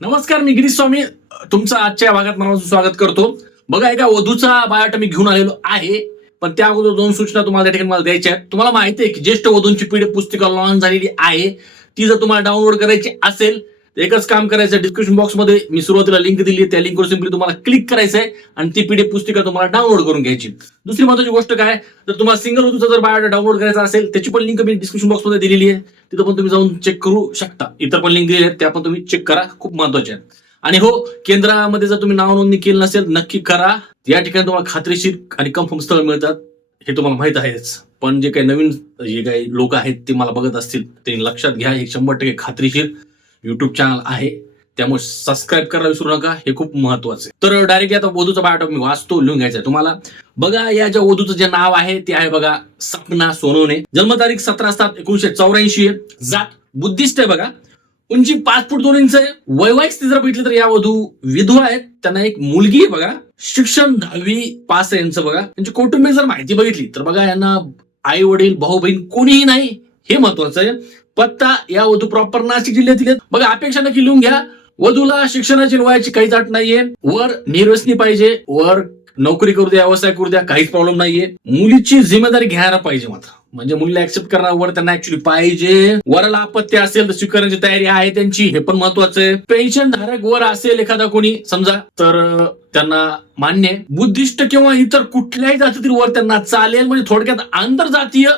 नमस्कार, मी गिरीश स्वामी तुमचं आजच्या भागात मनापासून स्वागत करतो. बघा, एका वधूचा बायोटा मी घेऊन आलेलो आहे, पण त्या अगोदर दोन सूचना तुम्हाला त्या ठिकाणी मला द्यायच्या आहेत. तुम्हाला माहिती आहे की ज्येष्ठ वधूंची पीडीएफ पुस्तिका लॉन्च झालेली आहे. ती जर तुम्हाला डाउनलोड करायची असेल तर एकच काम करायचं, डिस्क्रिप्शन बॉक्समध्ये मी सुरुवातीला लिंक दिली आहे, त्या लिंकवर सिंपली तुम्हाला क्लिक करायचं आहे आणि ती पीडीएफ पुस्तिका तुम्हाला डाउनलोड करून घ्यायची. दुसरी महत्त्वाची गोष्ट काय, तर तुम्हाला सिंगल वधूचा जर बायोटा डाउनलोड करायचा असेल त्याची पण लिंक मी डिस्क्रिप्शन बॉक्समध्ये दिलेली आहे, तिथं पण तुम्ही जाऊन चेक करू शकता. इतर पण लिंक दिलेली आहेत, त्या पण तुम्ही चेक करा, खूप महत्त्वाचे आहेत. आणि हो, केंद्रामध्ये जर तुम्ही नाव नोंदणी केली नसेल नक्की करा. या ठिकाणी तुम्हाला खात्रीशीर आणि कन्फर्म स्थळ मिळतात, हे तुम्हाला माहित आहेच. पण जे काही नवीन जे काही लोक आहेत ते मला बघत असतील ते लक्षात घ्या, हे 100% खात्रीशीर युट्यूब चॅनल आहे, त्यामुळे सबस्क्राईब करायला विसरू नका, हे खूप महत्वाचं आहे. तर डायरेक्टली आता वधूचा बायोटा मी वाचतो, लिहून घ्यायचा तुम्हाला. बघा, या ज्या वधूचं जे नाव आहे ते आहे बघा सपना सोनवणे. जन्मतारीख 17/7/1984 आहे. जात बुद्धिस्ट आहे बघा. उंची 5 फूट 2 इंच आहे. वैवाहिक स्थिती जर बघितली तर या वधू विधवा आहेत. त्यांना एक मुलगी आहे बघा. शिक्षण 10वी पास आहे यांचं बघा. त्यांची कौटुंबिक जर माहिती बघितली तर बघा, यांना आई वडील भाऊ बहीण कोणीही नाही, हे महत्वाचं आहे. पत्ता, या वधू प्रॉपर नाशिक जिल्ह्यातील आहेत बघा. अपेक्षा नक्की लिहून घ्या. वधूला शिक्षणाची वयाची काहीच अट नाहीये. वर निर्व्यसनी पाहिजे, वर नोकरी करू द्या, व्यवसाय करू द्या, काहीच प्रॉब्लेम नाहीये. मुलीची जिम्मेदारी घ्यायला पाहिजे मात्र, म्हणजे मुलीला ऍक्सेप्ट करणार वर त्यांना ऍक्च्युली पाहिजे. वराला आपत्ती असेल तर स्वीकारण्याची तयारी आहे त्यांची, हे पण महत्वाचं आहे. पेन्शन धारक वर असेल एखादा कोणी समजा तर त्यांना मान्य आहे. बुद्धिस्ट किंवा इतर कुठल्याही जातीतील वर त्यांना चालेल, म्हणजे थोडक्यात आंतरजातीय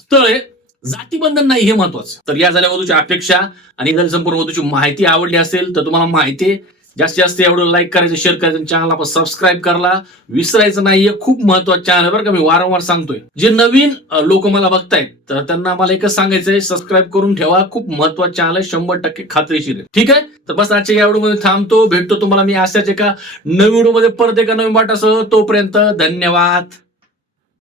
स्थळ आहे, जातीबंधन नाही, हे महत्वाचं. तर या झाल्या वधूच्या अपेक्षा. आणि जर संपूर्ण वधूची माहिती आवडली असेल तर तुम्हाला माहिती आहे, जास्तीत जास्त एवढं लाईक करायचं, शेअर करायचं, चॅनलला पण सबस्क्राईब करायला विसरायचं नाहीये. खूप महत्वाचं चॅनल आहे बरं का, मी वारंवार सांगतोय. जे नवीन लोक मला बघतायत तर त्यांना मला एकच सांगायचंय, सबस्क्राईब करून ठेवा, खूप महत्वाचं चॅनल आहे, 100% खात्रीशीर आहे. ठीक आहे, तर बस आजच्या या व्हिडिओमध्ये थांबतो. भेटतो तुम्हाला मी अशाच एका नवीन व्हिडिओमध्ये परत एका नवीन वाटासह. तोपर्यंत धन्यवाद.